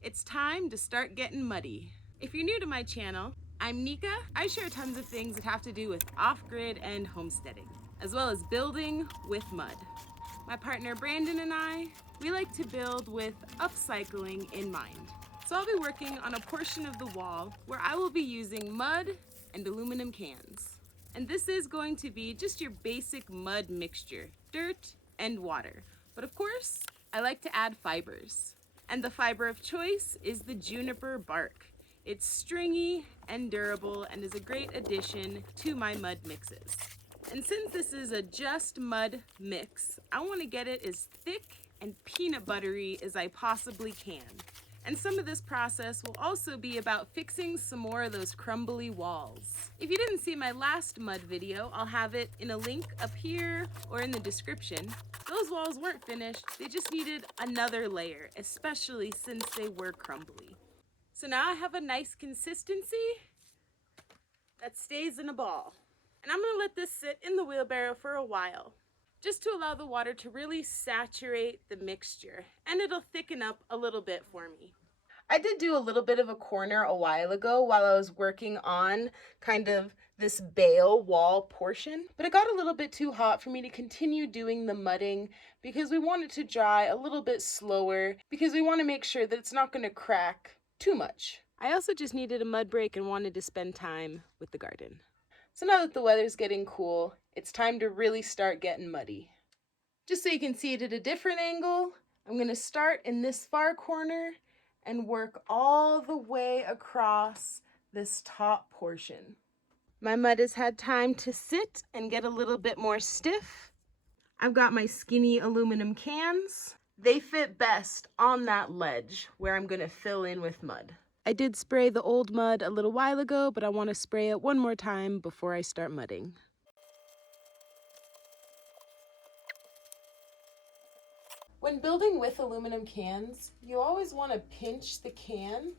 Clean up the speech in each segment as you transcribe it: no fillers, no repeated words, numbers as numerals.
It's time to start getting muddy. If you're new to my channel, I'm Nika. I share tons of things that have to do with off-grid and homesteading, as well as building with mud. My partner Brandon and we like to build with upcycling in mind. So I'll be working on a portion of the wall where I will be using mud and aluminum cans. And this is going to be just your basic mud mixture, dirt and water. But of course, I like to add fibers. And the fiber of choice is the juniper bark. It's stringy and durable and is a great addition to my mud mixes. And since this is a just mud mix, I want to get it as thick and peanut buttery as I possibly can. And some of this process will also be about fixing some more of those crumbly walls. If you didn't see my last mud video, I'll have it in a link up here or in the description. Those walls weren't finished, they just needed another layer, especially since they were crumbly. So now I have a nice consistency that stays in a ball. And I'm gonna let this sit in the wheelbarrow for a while, just to allow the water to really saturate the mixture, and it'll thicken up a little bit for me. I did do a little bit of a corner a while ago while I was working on kind of this bale wall portion, but it got a little bit too hot for me to continue doing the mudding because we want it to dry a little bit slower because we want to make sure that it's not going to crack too much. I also just needed a mud break and wanted to spend time with the garden. So now that the weather's getting cool, it's time to really start getting muddy. Just so you can see it at a different angle, I'm going to start in this far corner and work all the way across this top portion. My mud has had time to sit and get a little bit more stiff. I've got my skinny aluminum cans. They fit best on that ledge where I'm going to fill in with mud. I did spray the old mud a little while ago, but I want to spray it one more time before I start mudding. When building with aluminum cans, you always want to pinch the can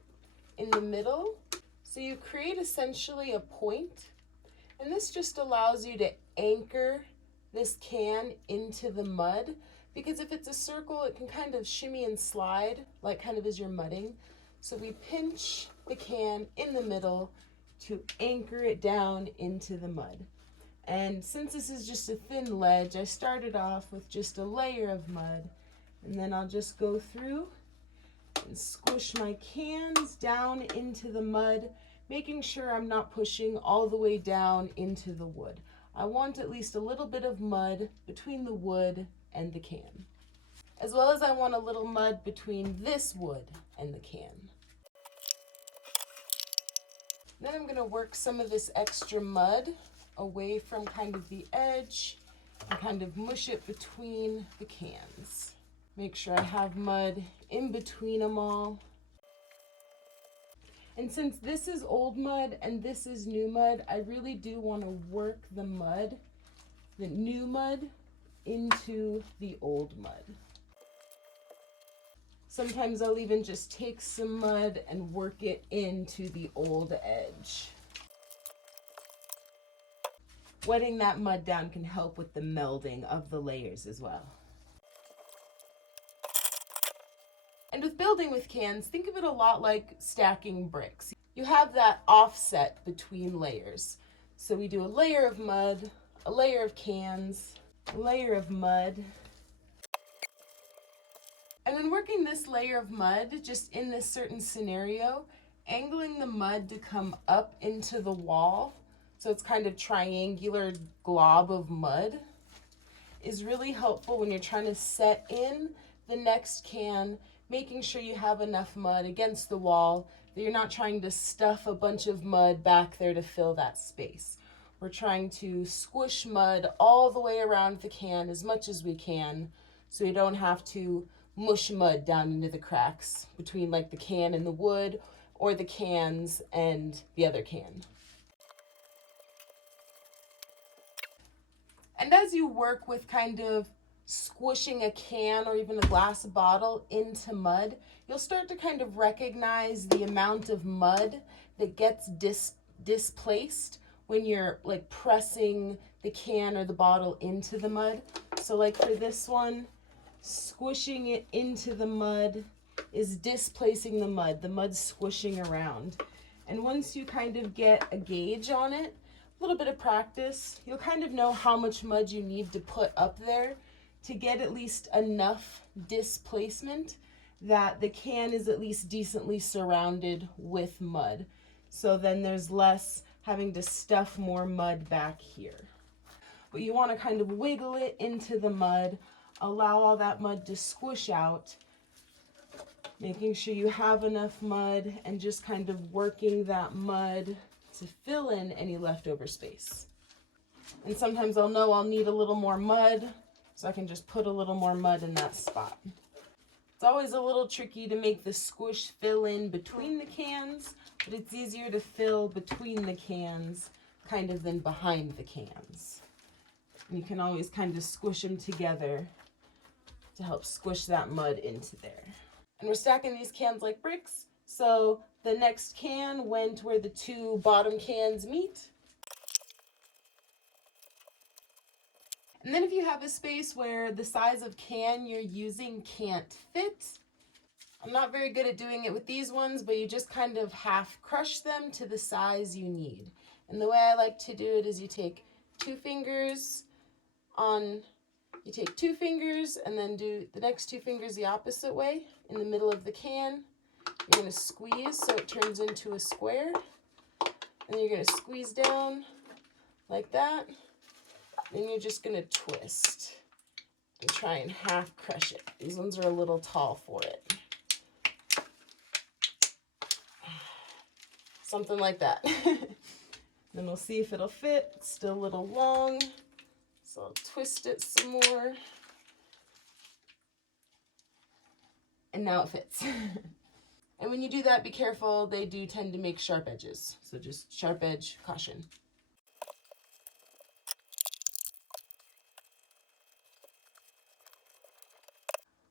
in the middle, so you create essentially a point, and this just allows you to anchor this can into the mud, because if it's a circle, it can kind of shimmy and slide, like kind of as you're mudding. So we pinch the can in the middle to anchor it down into the mud. And since this is just a thin ledge, I started off with just a layer of mud, and then I'll just go through and squish my cans down into the mud, making sure I'm not pushing all the way down into the wood. I want at least a little bit of mud between the wood and the can, as well as I want a little mud between this wood and the can. Then I'm going to work some of this extra mud away from kind of the edge and kind of mush it between the cans. Make sure I have mud in between them all. And since this is old mud and this is new mud, I really do want to work the mud, the new mud, into the old mud. Sometimes I'll even just take some mud and work it into the old edge. Wetting that mud down can help with the melding of the layers as well. And with building with cans, think of it a lot like stacking bricks. You have that offset between layers. So we do a layer of mud, a layer of cans, a layer of mud. And when working this layer of mud, just in this certain scenario, angling the mud to come up into the wall, so it's kind of triangular glob of mud, is really helpful when you're trying to set in the next can, making sure you have enough mud against the wall, that you're not trying to stuff a bunch of mud back there to fill that space. We're trying to squish mud all the way around the can as much as we can, so you don't have to mush mud down into the cracks between like the can and the wood, or the cans and the other can. And as you work with kind of squishing a can or even a glass bottle into mud, you'll start to kind of recognize the amount of mud that gets displaced when you're like pressing the can or the bottle into the mud. So like for this one, squishing it into the mud, is displacing the mud squishing around. And once you kind of get a gauge on it, a little bit of practice, you'll kind of know how much mud you need to put up there to get at least enough displacement that the can is at least decently surrounded with mud. So then there's less having to stuff more mud back here. But you want to kind of wiggle it into the mud, allow all that mud to squish out, making sure you have enough mud and just kind of working that mud to fill in any leftover space. And sometimes I'll know I'll need a little more mud, so I can just put a little more mud in that spot. It's always a little tricky to make the squish fill in between the cans, but it's easier to fill between the cans kind of than behind the cans. And you can always kind of squish them together to help squish that mud into there. And we're stacking these cans like bricks, so the next can went where the two bottom cans meet. And then if you have a space where the size of can you're using can't fit, I'm not very good at doing it with these ones, but you just kind of half crush them to the size you need. And the way I like to do it is you take two fingers and then do the next two fingers the opposite way in the middle of the can. You're going to squeeze so it turns into a square. And then you're going to squeeze down like that. Then you're just going to twist and try and half crush it. These ones are a little tall for it. Something like that. Then we'll see if it'll fit. It's still a little long, so I'll twist it some more. And now it fits. And when you do that, be careful. They do tend to make sharp edges. So just sharp edge, caution.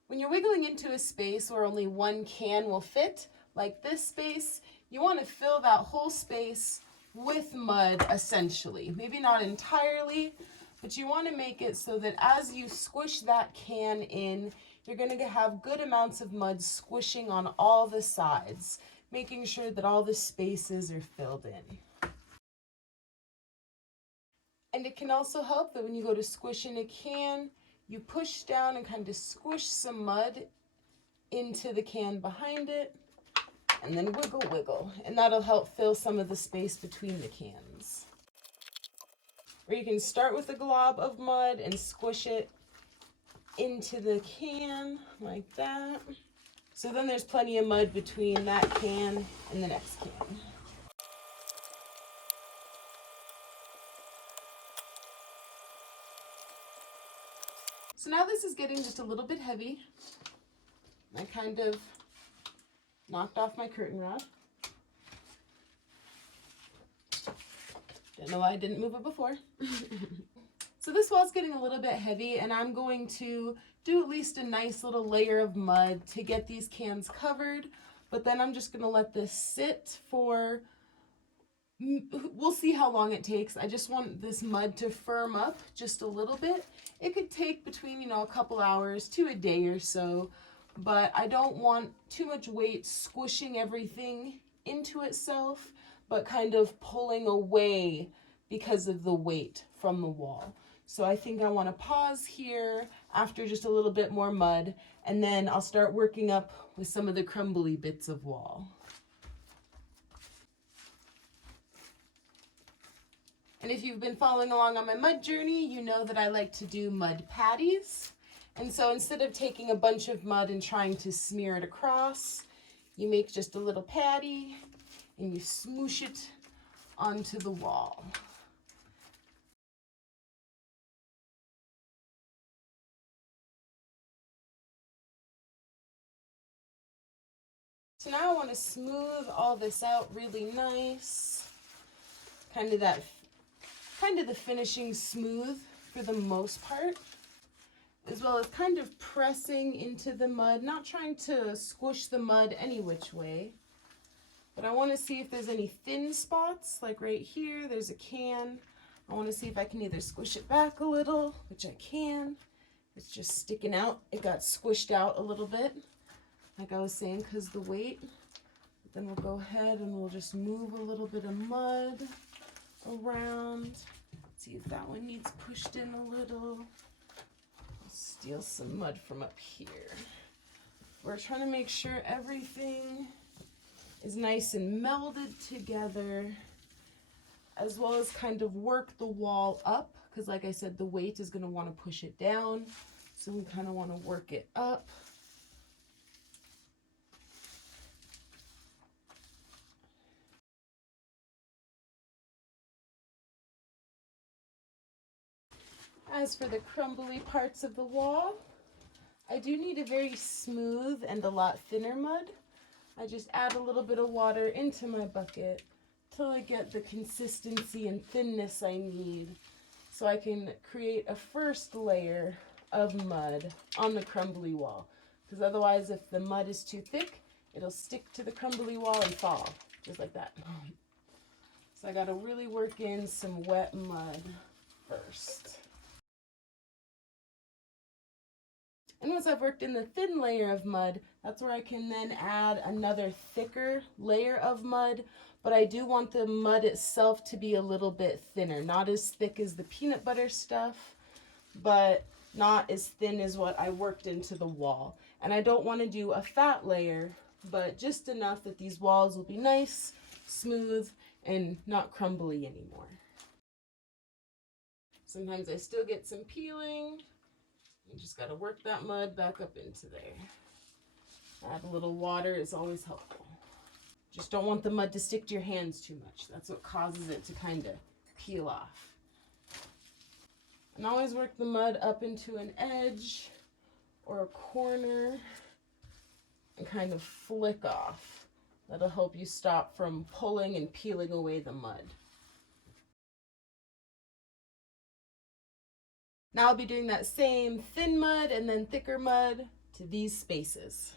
When you're wiggling into a space where only one can will fit, like this space, you want to fill that whole space with mud essentially. Maybe not entirely, but you want to make it so that as you squish that can in, you're going to have good amounts of mud squishing on all the sides, making sure that all the spaces are filled in. And it can also help that when you go to squish in a can, you push down and kind of squish some mud into the can behind it, and then wiggle, wiggle. And that'll help fill some of the space between the cans. Or you can start with a glob of mud and squish it into the can like that. So then there's plenty of mud between that can and the next can. So now this is getting just a little bit heavy. I kind of knocked off my curtain rod. Don't know why I didn't move it before. So this wall's getting a little bit heavy, and I'm going to do at least a nice little layer of mud to get these cans covered, but then I'm just going to let this sit for, we'll see how long it takes. I just want this mud to firm up just a little bit. It could take between, a couple hours to a day or so, but I don't want too much weight squishing everything into itself, but kind of pulling away because of the weight from the wall. So I think I want to pause here after just a little bit more mud, and then I'll start working up with some of the crumbly bits of wall. And if you've been following along on my mud journey, you know that I like to do mud patties. And so instead of taking a bunch of mud and trying to smear it across, you make just a little patty and you smoosh it onto the wall. So now I want to smooth all this out really nice. Kind of the finishing smooth for the most part, as well as kind of pressing into the mud, not trying to squish the mud any which way, but I want to see if there's any thin spots, like right here, there's a can. I want to see if I can either squish it back a little, which I can. It's just sticking out. It got squished out a little bit. like I was saying, because the weight. Then we'll go ahead and we'll just move a little bit of mud around. See if that one needs pushed in a little. I'll steal some mud from up here. We're trying to make sure everything is nice and melded together, as well as kind of work the wall up, because like I said, the weight is going to want to push it down. So we kind of want to work it up. As for the crumbly parts of the wall, I do need a very smooth and a lot thinner mud. I just add a little bit of water into my bucket till I get the consistency and thinness I need, so I can create a first layer of mud on the crumbly wall. Because otherwise, if the mud is too thick, it'll stick to the crumbly wall and fall, just like that. So I gotta really work in some wet mud first. And once I've worked in the thin layer of mud, that's where I can then add another thicker layer of mud. But I do want the mud itself to be a little bit thinner, not as thick as the peanut butter stuff, but not as thin as what I worked into the wall. And I don't want to do a fat layer, but just enough that these walls will be nice, smooth, and not crumbly anymore. Sometimes I still get some peeling. You just got to work that mud back up into there. Add a little water is always helpful. Just don't want the mud to stick to your hands too much. That's what causes it to kind of peel off. And always work the mud up into an edge or a corner and kind of flick off. That'll help you stop from pulling and peeling away the mud. Now I'll be doing that same thin mud and then thicker mud to these spaces.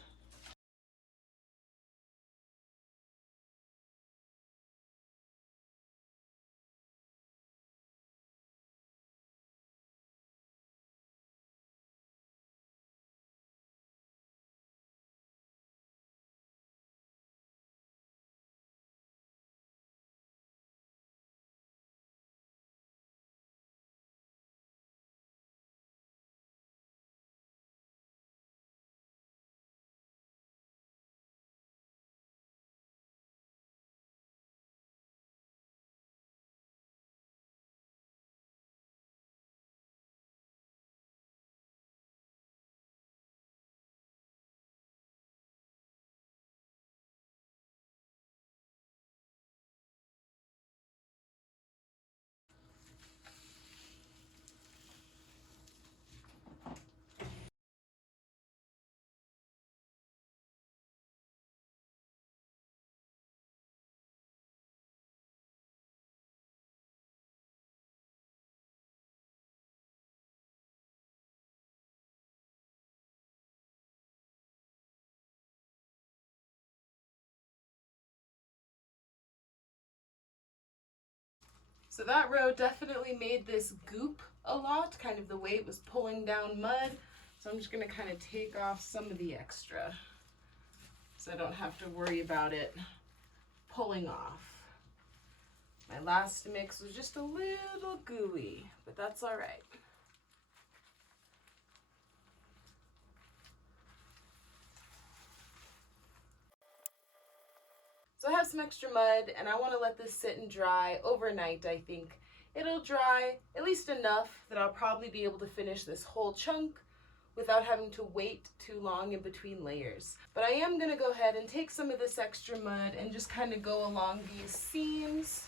So that row definitely made this goop a lot, kind of the way it was pulling down mud. So I'm just going to kind of take off some of the extra so I don't have to worry about it pulling off. My last mix was just a little gooey, but that's all right. So I have some extra mud and I want to let this sit and dry overnight. I think it'll dry at least enough that I'll probably be able to finish this whole chunk without having to wait too long in between layers. But I am going to go ahead and take some of this extra mud and just kind of go along these seams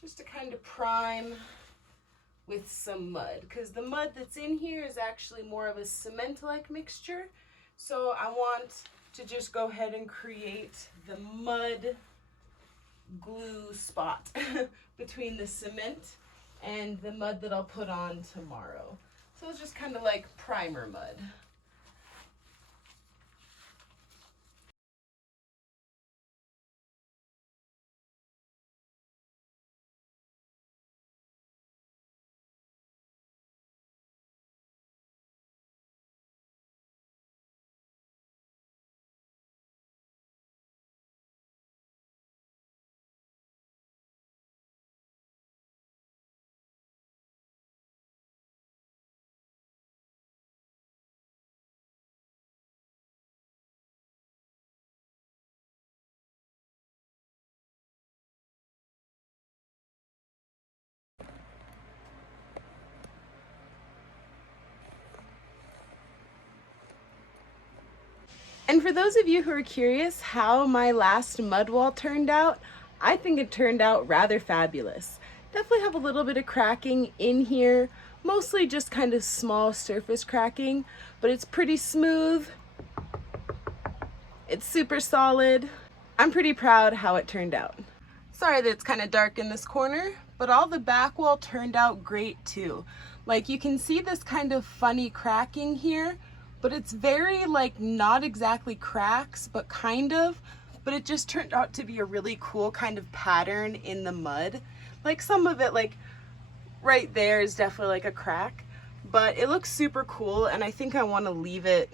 just to kind of prime with some mud, because the mud that's in here is actually more of a cement-like mixture. So I want to just go ahead and create the mud glue spot between the cement and the mud that I'll put on tomorrow. So it's just kind of like primer mud. And for those of you who are curious how my last mud wall turned out, I think it turned out rather fabulous. Definitely have a little bit of cracking in here, mostly just kind of small surface cracking, but it's pretty smooth. It's super solid. I'm pretty proud how it turned out. Sorry that it's kind of dark in this corner, but all the back wall turned out great too. Like you can see this kind of funny cracking here, but it's very like not exactly cracks, but kind of, but it just turned out to be a really cool kind of pattern in the mud. Like some of it, like right there is definitely like a crack, but it looks super cool and I think I want to leave it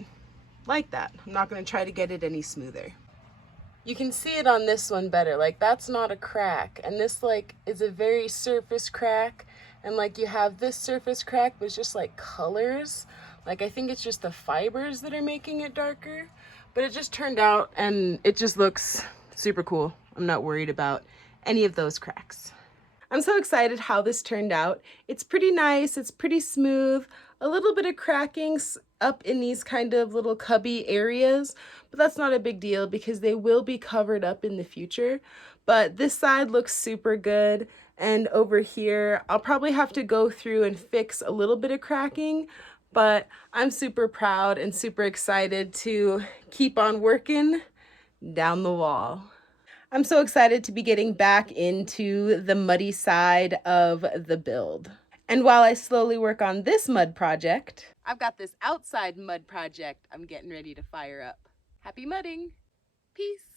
like that. I'm not going to try to get it any smoother. You can see it on this one better, like that's not a crack, and this like is a very surface crack, and like you have this surface crack but it's just like colors, like I think it's just the fibers that are making it darker, but it just turned out and it just looks super cool. I'm not worried about any of those cracks. I'm so excited how this turned out. It's pretty nice, it's pretty smooth, a little bit of cracking up in these kind of little cubby areas, but that's not a big deal because they will be covered up in the future. But this side looks super good, and over here I'll probably have to go through and fix a little bit of cracking, but I'm super proud and super excited to keep on working down the wall. I'm so excited to be getting back into the muddy side of the build. And while I slowly work on this mud project, I've got this outside mud project I'm getting ready to fire up. Happy mudding! Peace!